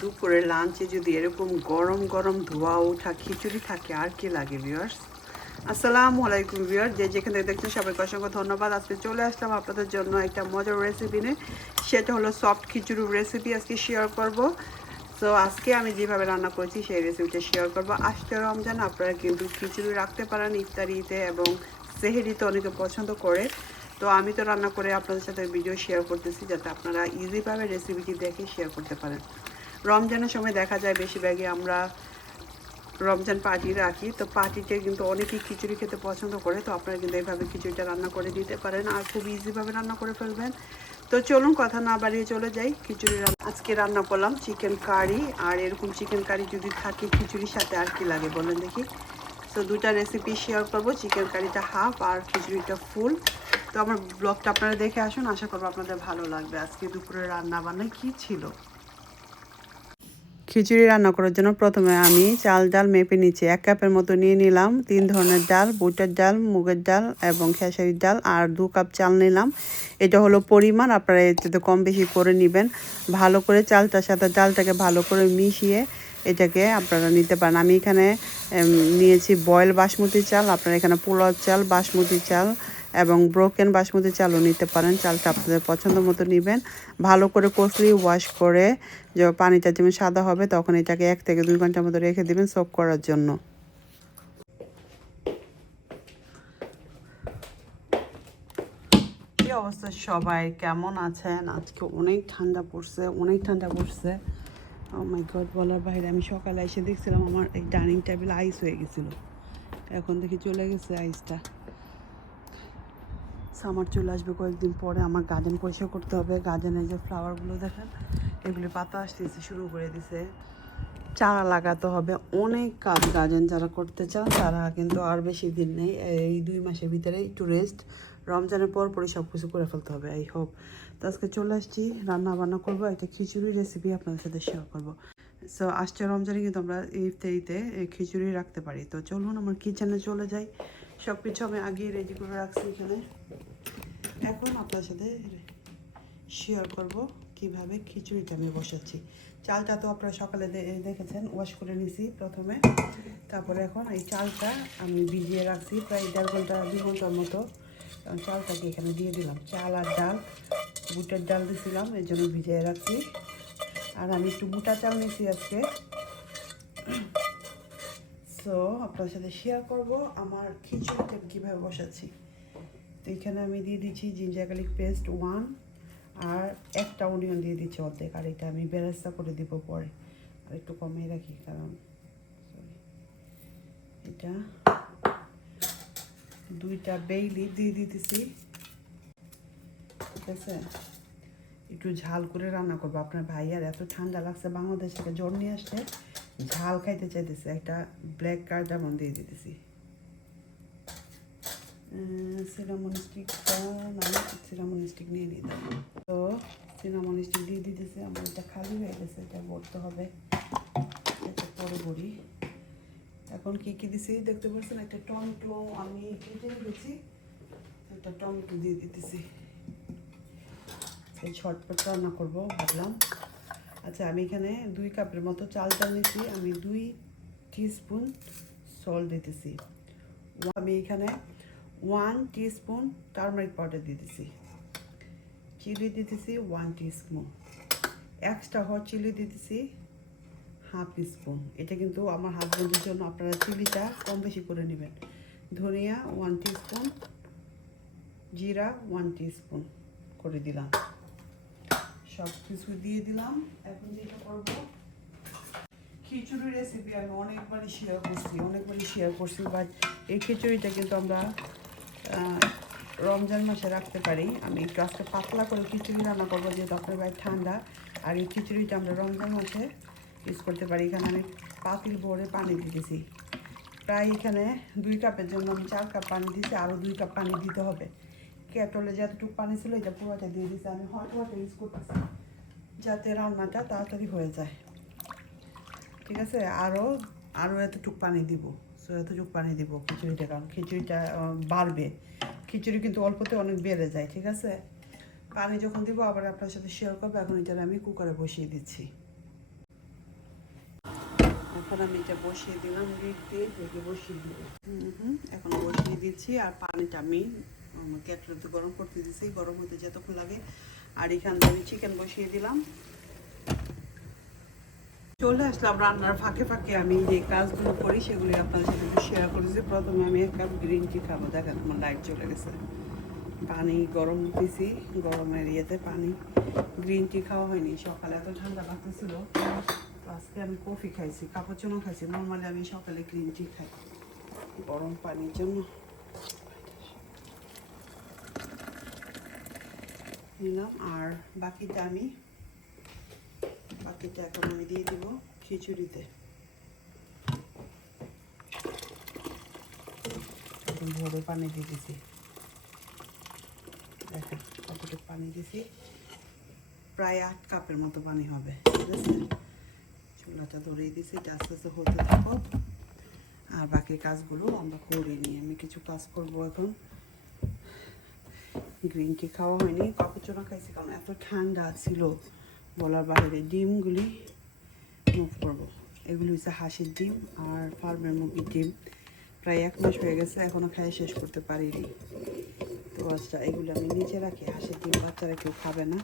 দুপুরের লাঞ্চে যদি এরকম গরম গরম ধোয়া ওঠা খিচুড়ি থাকে আর কি লাগে ভিউয়ার্স। আসসালামু আলাইকুম ভিউয়ার, যে যেখানে দেখছেন সবাইকে অসংখ্য ধন্যবাদ। আজকে চলে আসলাম আপনাদের জন্য একটা মজার রেসিপি নিয়ে, সেটা হলো সফট খিচুড়ির রেসিপি আজকে শেয়ার করব। সো আজকে আমি যেভাবে রান্না করেছি সেই রেসিপিটা শেয়ার করব। আসতে রমজান আপনারা কিন্তু খিচুড়ি রাখতে পারেন ইফতারিতে এবং সেহরিতে, অনেকে পছন্দ করে। তো আমি তো রান্না করে আপনাদের সাথে ভিডিও শেয়ার করতেছি যাতে আপনারা ইজিভাবে রেসিপিটি দেখে শেয়ার করতে পারেন। রমজানের সময় দেখা যায় বেশিরভাগই আমরা রমজান পার্টি রাখি, তো পার্টিতে কিন্তু অনেকেই খিচুড়ি খেতে পছন্দ করে। তো আপনারা কিন্তু এইভাবে খিচুড়িটা রান্না করে দিতে পারেন আর খুব ইজিভাবে রান্না করে ফেলবেন। তো চলুন কথা না বাড়িয়ে চলে যাই খিচুড়ি রান্না। আজকে রান্না করলাম চিকেন কারি, আর এরকম চিকেন কারি যদি থাকে খিচুড়ির সাথে আর কি লাগে বলেন দেখি। তো দুটা রেসিপি শেয়ার করবো, চিকেন কারিটা হাফ আর খিচুড়িটা ফুল। তো আমার ব্লগটা আপনারা দেখে আসুন, আশা করবো আপনাদের ভালো লাগবে। আজকে দুপুরে রান্না বান্নায় কী ছিল। খিচুড়ি রান্না করার জন্য প্রথমে আমি চাল ডাল মেপে নিচ্ছি। 1 কাপের মতো নিয়ে নিলাম 3 ধরনের ডাল, বুটের ডাল, মুগের ডাল এবং খেসারির ডাল, আর 2 কাপ চাল নিলাম। এটা হলো পরিমাণ, আপনারা এটাতে কম বেশি করে নেবেন। ভালো করে চালটার সাথে ডালটাকে ভালো করে মিশিয়ে এটাকে আপনারা নিতে পারেন। আমি এখানে নিয়েছি বয়েল বাসমতি চাল, আপনারা এখানে পোলাও চাল, বাসমতি চাল এবং ব্রোকেন বাসমতি চালও নিতে পারেন। চালটা আপনাদের পছন্দ মতো নেবেন। ভালো করে কষলি ওয়াশ করে যে পানিটা যেমন সাদা হবে তখন এটাকে 1 থেকে 2 ঘন্টার মতো রেখে দিবেন সোক করার জন্য। কি অবস্থা সবাই, কেমন আছেন? আজকে অনেক ঠান্ডা পড়ছে, অনেক ঠান্ডা পড়ছে। ও মাই গড, বলার বাইরে। আমি সকালে এসে দেখছিলাম আমার এই ডাইনিং টেবিল আইস হয়ে গেছিলো, এখন দেখি চলে গেছে আইসটা। সামার চলে আসবে কয়েকদিন পরে। আমার গার্ডেন পরিষ্কার করতে হবে। গার্ডেনের যে ফ্লাওয়ারগুলো দেখেন এগুলি পাতা আসতেছে শুরু করে দিছে, চারা লাগাতে হবে। অনেক কাজ গার্ডেন যারা করতে চান তারা কিন্তু আর বেশি দিন নেই, এই 2 মাসের ভিতরে একটু রেস্ট। রমজানের পরই সব কিছু করে ফেলতে হবে। I hope. তো আজকে চলে আসছি, রান্না বান্না করবো, একটা খিচুড়ি রেসিপি আপনাদের সাথে শেয়ার করবো। সো আসছে রমজানে কিন্তু আমরা ইফতারিতে খিচুড়ি রাখতে পারি। তো চলুন আমার কিচেনে চলে যাই। সব কিছু আমি আগে রেডি করে রাখছি এখানে। এখন আপনার সাথে শেয়ার করব কিভাবে খিচুড়িটা আমি বসাচ্ছি। চালটা তো আপনারা সকালে দেখেছেন, ওয়াশ করে নিছি প্রথমে। তারপরে এখন এই চালটা আমি ভিজিয়ে রাখছি প্রায় 1.5 ঘন্টা 2 ঘন্টার মতো। চালটাকে এখানে দিয়ে দিলাম। চাল আর ডাল, বুটের ডাল দিয়েছিলাম, এর জন্য ভিজিয়ে রাখছি। আর আমি একটু মোটা চাল নিয়েছি আজকে। সো আপনার সাথে শেয়ার করব আমার খিচুড়িটা কীভাবে বসাচ্ছি। তো এখানে আমি দিয়ে দিচ্ছি জিঞ্জার গার্লিক পেস্ট 1, আর একটা অনিয়ন দিয়ে দিচ্ছি অর্ধেক। আর এটা আমি বেরেস্তা করে দিব পরে, আর একটু কমিয়ে রাখি কারণ এটা 2টা বে লিফ দিয়ে দিতেছি। ঠিক আছে, একটু ঝাল করে রান্না করবো। আপনার ভাইয়ার এত ঠান্ডা লাগছে, বাংলাদেশ থেকে জ্বর নিয়ে আসছে, ঝাল খাইতে চাইতেছে। একটা ব্ল্যাক কার্ডামন দিয়ে দিতেছি। সিনামন স্টিকটা না, সিনামন স্টিক নিয়ে নিতাম। তো সিনামন স্টিক দিয়ে দিতেছে। আমার এটা খালি হয়ে গেছে, এটা ভরতে হবে, এটা পরে ভরি। এখন কী কী দিছি দেখতে পাচ্ছেন, একটা টমেটো আমি কেটে রেখেছি, একটা টমেটো দিয়ে দিতেছি। এই ঝটপট রান্না করবো ভাবলাম। আচ্ছা, আমি এখানে 2 কাপের মতো চালটা নিয়েছি, আমি 2 টিস্পুন সল্ট দিতেছি। আমি এখানে 1 টিস্পুন টারমারিক পাউডার দিতেছি। চিলি দিতেছি 1 টিস্পুন, এক্সট্রা হট চিলি দিতেছি হাফ টিস্পুন। এটা কিন্তু আমার হাজব্যান্ডের জন্য, আপনারা চিলিটা কম বেশি করে নেবেন। ধনিয়া 1 টিস্পুন, জিরা 1 টিস্পুন করে দিলাম। সব কিছু দিয়ে দিলাম। এখন যেটা করবো, খিচুড়ি রেসিপি আমি অনেকবারই শেয়ার করছি, বাট এই খিচুড়িটা কিন্তু আমরা রমজান মাসে রাখতে পারি। আমি একটু আজকে পাতলা করে খিচুড়ি রান্না করবো, যেহেতু আপনার বাইরে ঠান্ডা। আর এই খিচুড়িটা আমরা রমজান মাসে ইউজ করতে পারি। এখানে আমি পাতিল ভরে পানি দিতেছি। প্রায় এখানে 2 কাপের জন্য আমি 4 কাপ পানি দিয়েছি, আরও 2 কাপ পানি দিতে হবে। কেটলে যতটুকু পানি ছিল এটা পুরোটা দিয়ে দিয়েছি। আমি হট ওয়াটার ইউজ করতেছি যাতে রান্নাটা তাড়াতাড়ি হয়ে যায়। ঠিক আছে, আরও এতটুকু পানি দিব। সো এতটুকু পানি দিব খিচুড়িটা, কারণ খিচুড়িটা বাড়বে। খিচুড়ি কিন্তু অল্পতে অনেক বেড়ে যায়। ঠিক আছে, পানি যখন দিব আবার আপনার সাথে শেয়ার করবো। এখন এটা আমি কুকারে বসিয়ে দিচ্ছি। এখন আমি এটা বসিয়ে দিলাম লিড দিয়ে, ঢেকে বসিয়ে দিব। এখন বসিয়ে দিচ্ছি আর পানিটা আমি কেটলিতে গরম করতে দিচ্ছি, গরম হতে যতক্ষণ লাগে। আর এখান থেকে আমি চিকেন বসিয়ে দিলাম। চলে আসলাম রান্নার ফাঁকে ফাঁকে আমি যে কাজগুলো করি সেগুলি আপনাদের সাথে একটু শেয়ার করেছি। প্রথমে আমি এক কাপ গ্রিন টি খাবো। দেখেন আমার লাইট চলে গেছে। পানি গরম দিয়েছি, গরমের ইয়েতে পানি। গ্রিন টি খাওয়া হয়নি, সকালে এত ঠান্ডা লাগতেছিল। আজকে আমি কফি খাইছি, কাপুচিনো খাইছি। নর্মালি আমি সকালে গ্রিন টি খাই গরম পানির জন্য। নিলাম আর বাকিটা এখন আমি দিয়ে দিব খিচুড়িতে। ভরে পানি দিয়ে দিছি, দেখেন কতটুকু পানি দিছি, প্রায় 8 কাপের মতো পানি হবে। ঠিক আছে, চুলাটা ধরিয়ে দিছি, এটা আস্তে আস্তে হতে থাকো। আর বাকি কাজগুলো আমরা করে নিই। আমি কিছু কাজ করব এখন। গ্রিন টি খাওয়া হয়নি, কাপুচিনো খাইছি কারণ এত ঠান্ডা ছিল বলার বাইরে। ডিমগুলি মুভ করবো। এগুলি হচ্ছে হাঁসের ডিম আর ফার্মের মুরগির ডিম। প্রায় 1 মাস হয়ে গেছে, এখনও খাই শেষ করতে পারিনি। তো আচ্ছা, এগুলো আমি নিচে রাখি। হাঁসের ডিম বাচ্চারা কেউ খাবে না,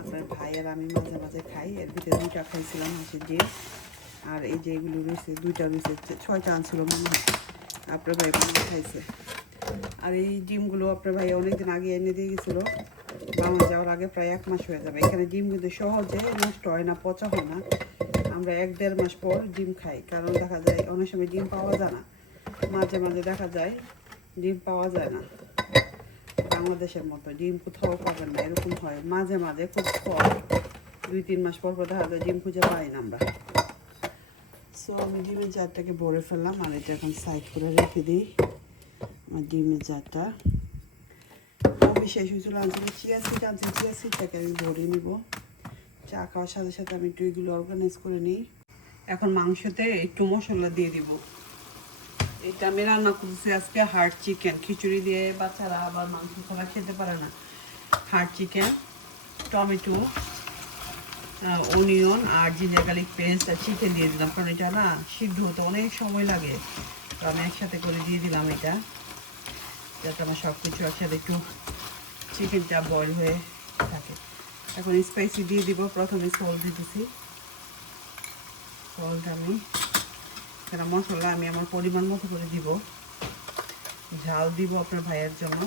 আপনার ভাই আর আমি মাঝে মাঝে খাই। এর ভিতরে 2টা খাইছিলাম হাঁসের ডিম। আর এই যে এগুলো রয়েছে 2টা রয়েছে, 6টা আনছিল মনে হয়, আপনার ভাই বাবা খাইছে। আর এই ডিমগুলো আপনার ভাই অনেকদিন আগে এনে দিয়ে গেছিলো, বাংলা যাওয়ার আগে প্রায় 1 মাস হয়ে যাবে। এখানে ডিম কিন্তু সহজে নষ্ট হয় না, পচা হয় না। আমরা 1-1.5 মাস পর ডিম খাই, কারণ দেখা যায় অনেক সময় ডিম পাওয়া যায় না। মাঝে মাঝে দেখা যায় ডিম পাওয়া যায় না, বাংলাদেশের মতো ডিম কোথাও পাবেন না, এরকম হয়। মাঝে মাঝে খুব কম, 2-3 মাস পর পর দেখা যায় ডিম খুঁজে পাই না আমরা। সো আমি ডিমের জারটাকে ভরে ফেললাম আর এটা এখন সাইড করে রেখে দিই। আমার ডিমের জারটা কফি শেষ হয়েছিল, আনছিল চিয়া সিড আনছি, চিয়া সিডটাকে আমি ভরে নিব। চা খাওয়ার সাথে সাথে আমি একটু এগুলো অর্গানাইজ করে নিই। এখন মাংসতে একটু মশলা দিয়ে দিব। এটা আমি রান্না করছি আজকে হার্ড চিকেন, খিচুড়ি দিয়ে বাচ্চারা আবার মাংস ছাড়া খেতে পারে না। হার্ড চিকেন, টমেটো, অনিয়ন আর জিঞ্জার গার্লিক পেস্ট আর চিকেন দিয়ে দিলাম, কারণ এটা না সিদ্ধ হতে অনেক সময় লাগে। তো আমি একসাথে করে দিয়ে দিলাম এটা, যাতে আমার সব কিছু একসাথে একটু চিকেনটা বয়েল হয়ে থাকে। এখন স্পাইসি দিয়ে দিব। প্রথমে সল্ট দিতেছি, সল্ট আমি এখানে মশলা আমি আমার পরিমাণ মতো করে দিব। ঝাল দিব আপনার ভাইয়ের জন্য,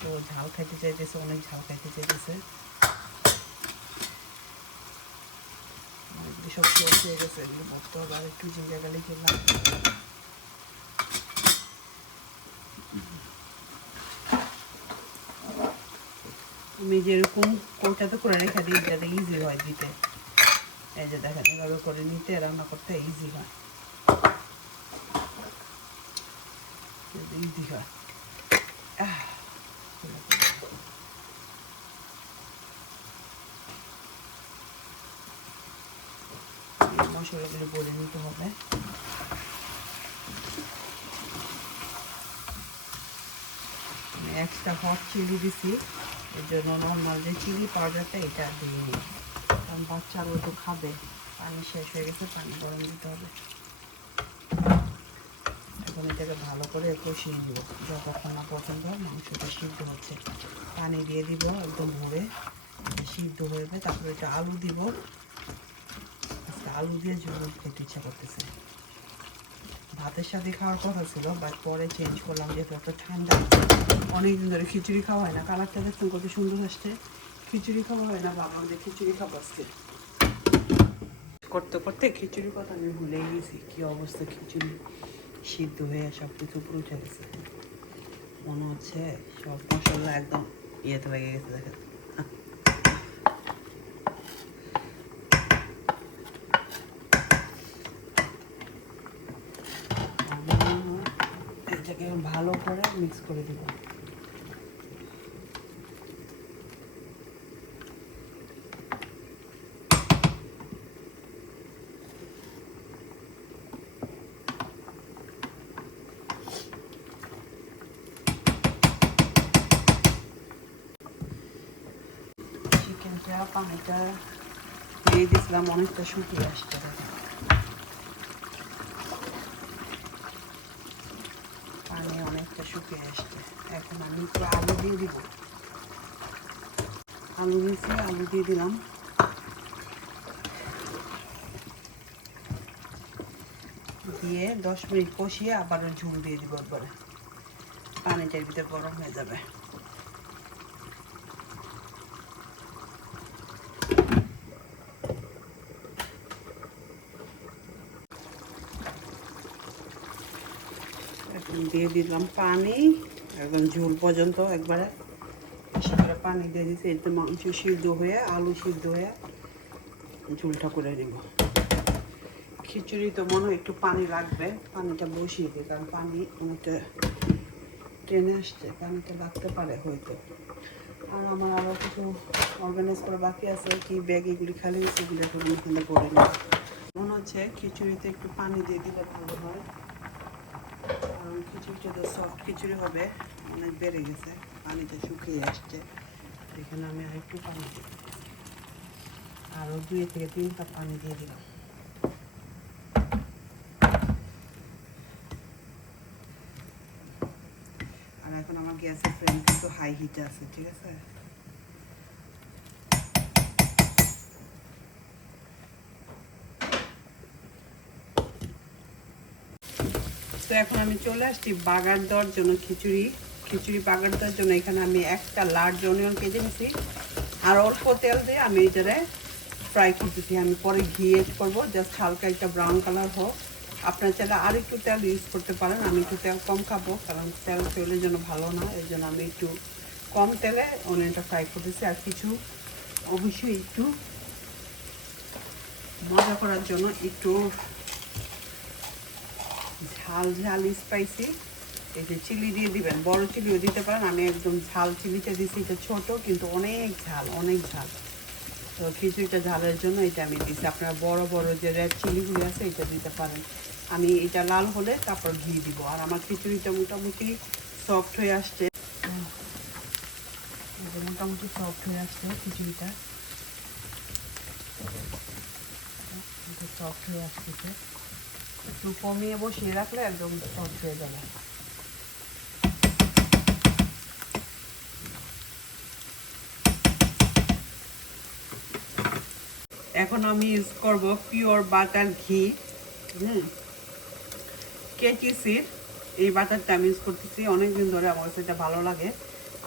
তো ঝাল খাইতে চাইতেছে, অনেক ঝাল খাইতে চাইতেছে। সব শেষ হয়ে গেছে, এগুলো করতে হবে। আর একটু জিঞ্জার গার্লিক দিলাম। আমি যেরকম কৌটাতে করে রেখে দিই যাতে ইজি হয় দিতে। এই যে দেখেন, এভাবে করে নিতে রান্না করতে ইজি হয়, ইজি হয়। মশলাগুলো বলে নিতে হবে। এক্সট্রা হট চিলি দিছি, এর জন্য নর্মাল যে চিলি পাউডারটা এটা দিয়ে নিই, কারণ বাচ্চারা তো খাবে। পানি শেষ হয়ে গেছে, পানি গরম দিতে হবে। এখন এটাকে ভালো করে কষিয়ে দিব যতক্ষণ না পর্যন্ত মাংসটা সিদ্ধ হচ্ছে। পানি দিয়ে দিব একদম ভরে, সিদ্ধ হয়ে যাবে। তারপরে এটা আলু দিব। আজকে আলু দিয়ে ঝোল খেতে ইচ্ছা করতেছে। ভাতের সাথে খাওয়ার কথা ছিল, বাট পরে চেঞ্জ করলাম, যেহেতু একটা ঠান্ডা। অনেকদিন ধরে খিচুড়ি খাওয়া হয় না। কালারটা দেখুন কত সুন্দর আসছে। খিচুড়ি খাওয়া হয় না, ভাবলাম যে খিচুড়ি খাবো আজকে। করতে করতে খিচুড়ির কথা আমি ভুলে গেছি। কী অবস্থা, খিচুড়ি সিদ্ধ হয়ে সব কিছু পুরো উঠে গেছে। মনে হচ্ছে সব মশলা একদম ইয়েতে লেগে গেছে। দেখেন, এটাকে ভালো করে মিক্স করে দিব। চিকেনটা পানিটা দিয়ে দিয়েছিলাম, অনেকটা শুকিয়ে আসছে। পানিটা শুকিয়ে আসছে। এখন আমি একটু আলু দিয়ে দিব। আলু দিয়েছি, আলু দিয়ে দিলাম। দিয়ে 10 মিনিট কষিয়ে আবারও ঝোল দিয়ে দিব একবারে। পানিটার ভিতরে গরম হয়ে যাবে। এখন দিয়ে দিলাম পানি, একদম ঝোল পর্যন্ত একবারে বেশি করে পানি দিয়ে দিচ্ছি। এতে মাংস সিদ্ধ হয়ে, আলু সিদ্ধ হয়ে ঝোলটা করে নিব। খিচুড়ি তো মনে হয় একটু পানি লাগবে, পানিটা বসিয়ে দিই, কারণ পানি অনেকটা টেনে আসছে, পানিটা লাগতে পারে হয়তো। আর আমার আরও কিছু অর্গানাইজ করা বাকি আছে, কি ব্যাগ এগুলি খালি হচ্ছে, এগুলো এখন এখানে করে নিই। মনে হচ্ছে খিচুড়িতে একটু পানি দিয়ে দিলে ভালো হয়, কারণ খিচুড়িটা তো সফট খিচুড়ি হবে, অনেক বেড়ে গেছে, পানিটা শুকিয়ে আসছে। এখানে আমি আর একটু পানি দিই, আরও 2 থেকে 3 কাপ পানি দিয়ে দিলাম। আর এখন আমার গ্যাসের ফ্লেম কিন্তু হাই হিটে আছে, ঠিক আছে। তো এখন আমি চলে আসছি বাগার দেওয়ার জন্য। খিচুড়ি বাগার দেওয়ার জন্য এখানে আমি একটা লার্জ অনিয়ন কেটে নিয়েছি, আর অল্প তেল দিয়ে আমি এটারে ফ্রাই করতেছি। আমি পরে ঘি এড করবো, জাস্ট হালকা একটা ব্রাউন কালার হোক। আপনার চাইলে আর একটু তেল ইউজ করতে পারেন, আমি একটু তেল কম খাবো, কারণ তেল শরীরের জন্য ভালো না, এর জন্য আমি একটু কম তেলে অনিয়নটা ফ্রাই করতেছি। আর কিছু অবশ্যই একটু মজা করার জন্য একটু ঝাল ঝাল স্পাইসি এই যে চিলি দিয়ে দিবেন, বড় চিলিও দিতে পারেন। আমি একদম ঝাল চিলিটা দিচ্ছি, এটা ছোটো কিন্তু অনেক ঝাল, অনেক ঝাল। তো খিচুড়িটা ঝালের জন্য এটা আমি দিচ্ছি। আপনারা বড় বড় যে রেড চিলিগুলি আছে এটা দিতে পারেন। আমি এটা লাল হলে তারপর ঘি দিব। আর আমার খিচুড়িটা মোটামুটি সফট হয়ে আসছে, মোটামুটি সফট হয়ে আসছে খিচুড়িটা, সফট হয়ে আসতেছে। একটু কমিয়ে বসিয়ে রাখলে একদম সফট হয়ে যাবে। এখন আমি ইউজ করব পিওর বাটার ঘি, কেটিসির এই বাটারটা আমি ইউজ করতেছি অনেকদিন ধরে, আমার কাছে এটা ভালো লাগে।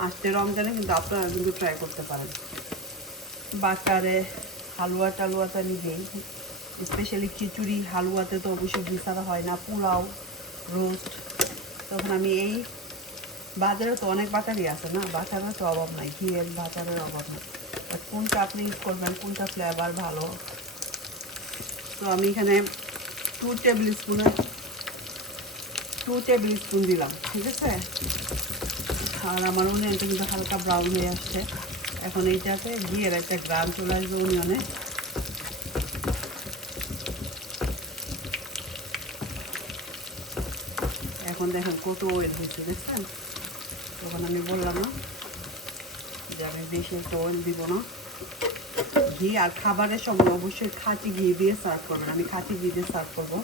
আসতে রমজানে কিন্তু আপনারা কিন্তু ট্রাই করতে পারেন। বাটারে হালুয়া টালুয়াটা নিজেই, স্পেশালি খিচুড়ি হালুয়াতে তো অবশ্যই ঘি ছাড়া হয় না, পোলাও, রোস্ট। তখন আমি এই বাজারে তো অনেক বাটারই আছে না, বাটারের তো অভাব নাই, ঘিয়ের বাটারের অভাব নাই। বাট কোনটা আপনি ইউজ করবেন, কোনটা ফ্লেভার ভালো। তো আমি এখানে 2 টেবিল স্পুন দিলাম, ঠিক আছে। আর আমার অনিয়নটা কিন্তু হালকা ব্রাউন হয়ে আসছে। এখন এইটাতে ঘিয়ের একটা গ্রাম চলে আসবে অনিয়নে। এখন দেখেন কত অয়েল হয়েছে, দেখছেন। তখন আমি বললাম না যে আমি বেশি একটা অয়েল দিব না। ঘি আর খাবারের সময় অবশ্যই খাঁটি ঘি দিয়ে সার্ভ করবেন, আমি খাঁটি ঘি দিয়ে সার্ভ করবো।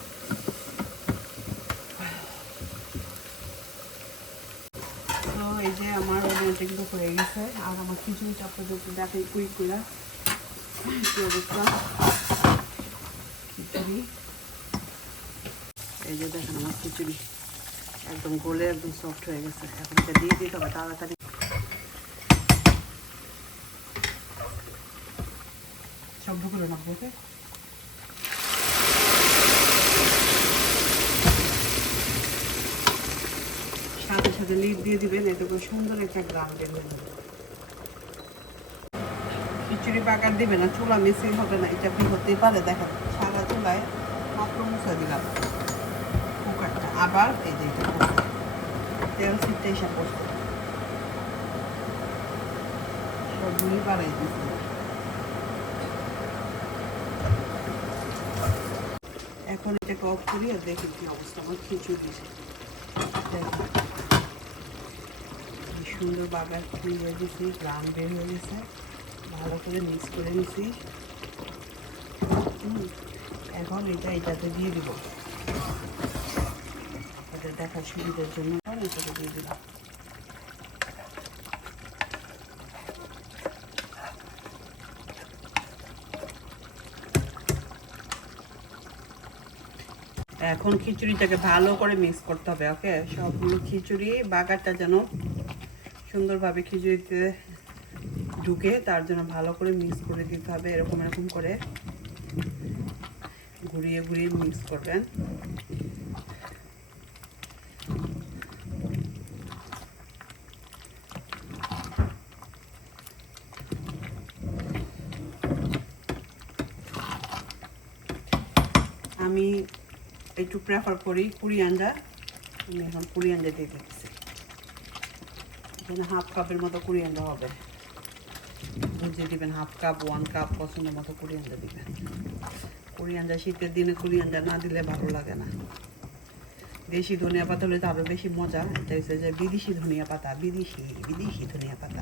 তো এই যে আমার অনিয়নটা কিন্তু হয়ে গেছে। আর আমার খিচুড়িটা আপনাদের দেখে কুইক করে কি অবস্থা। খিচুড়ি এই যে দেখেন আমার খিচুড়ি একদম গলে একদম সফট হয়ে গেছে। এখন এটা দিয়ে দিতে হবে তাড়াতাড়ি। শব্দ করে রাখবো, ওকে। সাথে সাথে লিড দিয়ে দিবেন, এতে করে সুন্দর একটা গ্রাম বের হয়ে যাবে। খিচুড়ি বাগার দিবেন না, চুলা মিসিং হবে না, এটা কি হতেই পারে। দেখেন সারা চুলায় মাত্র মুছে দিলাম কুকারটা, আবার এই যে এটা তেল ছিটতে এসে পড়ছে, সবগুলি বাড়াই দিচ্ছি। এখন এটাকে অফ করি আর দেখি কি অবস্থা আমার খিচুড়ি। সুন্দর বাগার হয়ে গেছি, গ্রাম বের হয়ে গেছে, ভালো করে মিক্স করে নিছি। এখন এটাতে দিয়ে দিব, এটা দেখার সুবিধার জন্য। এখন এটাকে দিয়ে দিলাম। এখন খিচুড়িটাকে ভালো করে মিক্স করতে হবে। ওকে, সবগুলো খিচুড়ি বাগারটা যেন সুন্দরভাবে খিচুড়িতে ঢুকে, তার জন্য ভালো করে মিক্স করে দিতে হবে। এরকম এরকম করে ঘুরিয়ে ঘুরিয়ে মিক্স করবেন। আমি একটু প্রেফার করি কুরিয়ান্ডার। আমি এখন কুরিয়ান্ডার দিয়ে দিচ্ছি। এখানে হাফ কাপের মতো কুরিয়ান্ডার হবে, বুঝিয়ে দিবেন। হাফ কাপ 1 কাপ পছন্দের মতো কুরিয়ান্ডার দিবেন। কুরিয়ান্ডার শীতের দিনে কুরিয়ান্ডার না দিলে ভালো লাগে না। দেশি ধনিয়া পাতা হলে তো আরও বেশি মজা। এটা হচ্ছে যে বিদেশি ধনিয়া পাতা, বিদেশি ধনিয়া পাতা।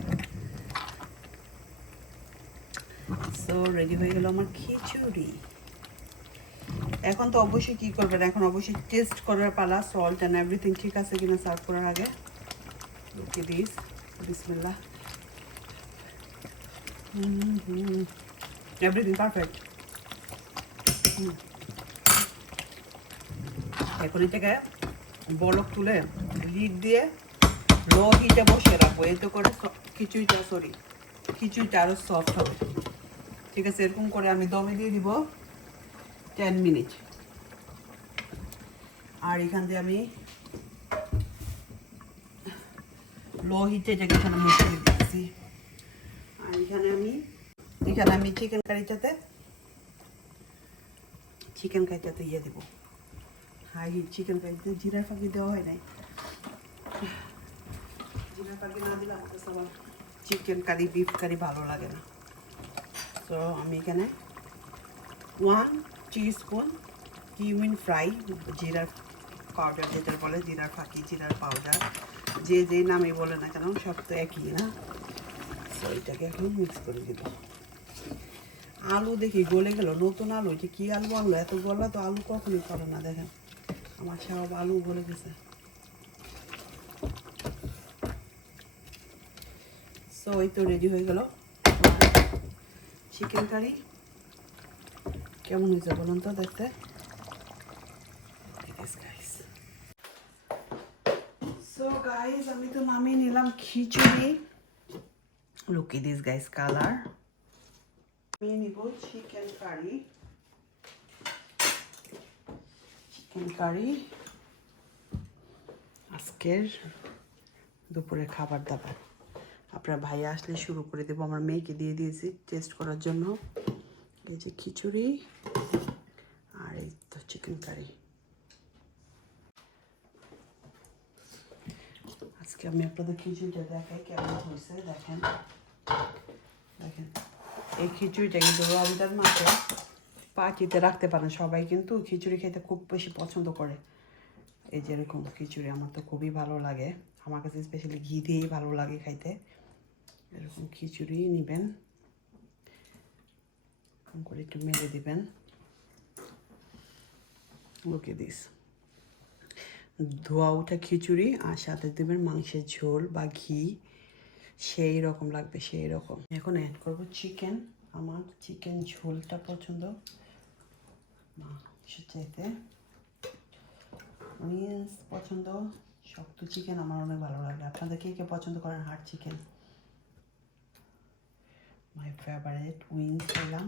সো রেডি হয়ে গেল আমার খিচুড়ি। এখন তো অবশ্যই কী করবেন, এখন অবশ্যই টেস্ট করার পালা, সল্ট অ্যান্ড এভরিথিং ঠিক আছে কিনা সার্ভ করার আগে। লুকি দিস, বিসমিল্লাহ। Everything perfect. এখন এটাকে বলক তুলে লিড দিয়ে লো হিটে বসিয়ে রাখবো, এতে করে খিচুড়িটা আরও সফট হবে। ঠিক আছে, এরকম করে আমি দমে দিয়ে দিব 10 মিনিট। আর এখান দিয়ে আমি লো হিটে এটাকে এখানে মিশিয়ে দিচ্ছি। আর এখানে আমি চিকেন কারিটাতে ইয়ে দেবো, হাই হিট চিকেন কারিতে জিরার ফাঁকি দেওয়া হয় নাই। জিরার ফাঁকি না দিলে আমাকে সবার চিকেন কারি বিফ কারি ভালো লাগে না। তো আমি এখানে 1 টিস্পুন কিউমিন ফ্রাই, জিরার পাউডার যেটা বলে, জিরার ফাঁকি, জিরার পাউডার, যে যেই নামে বলে না কেন, সব তো একই না। তো এটাকে এখন মিক্স করে দিব। আলু দেখি গলে গেল, নতুন আলু, এটা কী আলু আনলো, এত গলা তো আলু কখনই করে না। দেখেন আমার সব আলু গলে গেছে। সো এই তো রেডি হয়ে গেল চিকেন কারি। কেমন হয়েছে বলুন তো দেখতে? সো গাইস, আমি তো নামিয়ে নিলাম khichdi. Look at this guys colour. আমি নিব চিকেন কারি। আজকের দুপুরে খাবার দাবার আপনার ভাই আসলে শুরু করে দেবো। আমার মেয়েকে দিয়ে দিয়েছি টেস্ট করার জন্য। এই যে খিচুড়ি আর এই তো চিকেন কারি। আজকে আমি আপনাদের খিচুড়িটা দেখাই কেমন হয়েছে। দেখেন এই খিচুড়িটা কিন্তু রমজান মাসে পার্টিতে রাখতে পারেন। সবাই কিন্তু খিচুড়ি খেতে খুব বেশি পছন্দ করে। এই যে এরকম খিচুড়ি আমার তো খুবই ভালো লাগে, আমার কাছে স্পেশালি ঘি দিয়েই ভালো লাগে খাইতে। এরকম খিচুড়ি নেবেন, এরকম করে একটু মেরে দিবেন। ওকে দিস ধোয়া উঠা খিচুড়ি, আর সাথে দেবেন মাংসের ঝোল বা ঘি, সেই রকম লাগবে, সেই রকম। এখন অ্যাড করব চিকেন। আমার চিকেন ঝোলটা পছন্দ মাংসের চাইতে, উইংস পছন্দ। শক্ত চিকেন আমার অনেক ভালো লাগে। আপনাদের কে কে পছন্দ করেন hard chicken? My favourite wings দিলাম।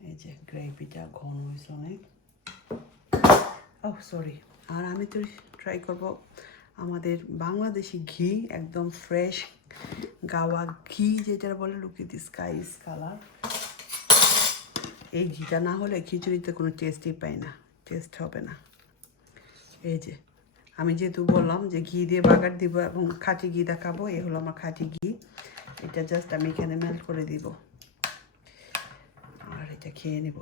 এই যে গ্রেভিটা ঘন হয়েছে অনেক। ও সরি। আর আমি তো ট্রাই করব আমাদের বাংলাদেশি ঘি, একদম ফ্রেশ গাওয়া ঘি যেটা বলে, লুকি দিস স্কাইস কালার। এই ঘিটা না হলে খিচুড়িতে কোনো টেস্টই পাই না, টেস্ট হবে না। এই যে আমি যেহেতু বললাম যে ঘি দিয়ে বাগার দিব এবং খাঁটি ঘি দেখাবো, এই হলো আমার খাঁটি ঘি। এটা জাস্ট আমি এখানে মেল্ট করে দিব আর এটা খেয়ে নেব।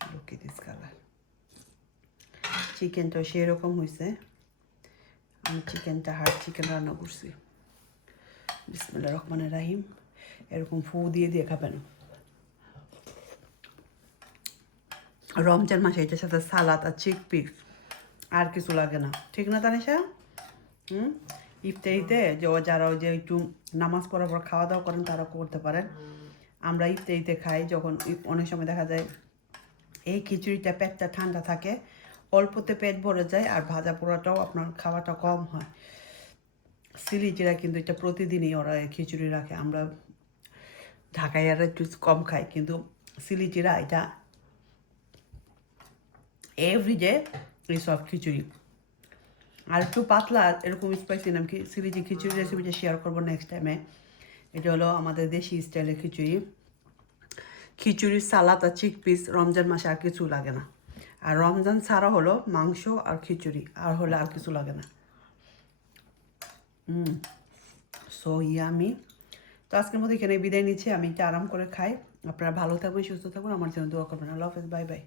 লুকি দিস কালার। চিকেনটা সেরকম হয়েছে। আমি চিকেনটা হার্ড চিকেন রান্না করছি। বিসমিল্লাহির রহমানির রহিম। এরকম ফু দিয়ে দিয়ে খাবেন। রমজান মাসে এটার সাথে সালাদ আর চিকপিস আর কিছু লাগে না, ঠিক না তানিশা? হুম, ইফতারিতে যে যারা ওই যে একটু নামাজ পড়ার পর খাওয়া দাওয়া করেন তারা করতে পারেন। আমরা ইফতারিতে খাই যখন অনেক সময় দেখা যায় এই খিচুড়িটা পেটটা ঠান্ডা থাকে, অল্পতে পেট ভরে যায় আর ভাজা পোড়াটাও আপনার খাওয়াটা কম হয়। সিলিজিরা কিন্তু এটা প্রতিদিনই ওরা এই খিচুড়ি রাখে। আমরা ঢাকাইয়ারা একটু কম খাই, কিন্তু সিলিজিরা এটা এভরিডে এই সব খিচুড়ি। আর একটু পাতলা এরকম স্পাইসি নাম কি সিলিজি খিচুড়ি রেসিপিটা শেয়ার করবো নেক্সট টাইমে। এটা হলো আমাদের দেশি স্টাইলের খিচুড়ি। খিচুড়ির সালাদ আর চিকপিস রমজান মাসে আর কিছু লাগে না। আর রমজান ছাড়া হলো মাংস আর খিচুড়ি, আর হলে আর কিছু লাগে না। So yummy. তো আজকের মতো এখানে বিদায় নিচ্ছি, আমি একটু আরাম করে খাই। আপনারা ভালো থাকবেন, সুস্থ থাকবেন, আমার জন্য দোয়া করবেন। আল্লাহ হাফেজ, বাই বাই।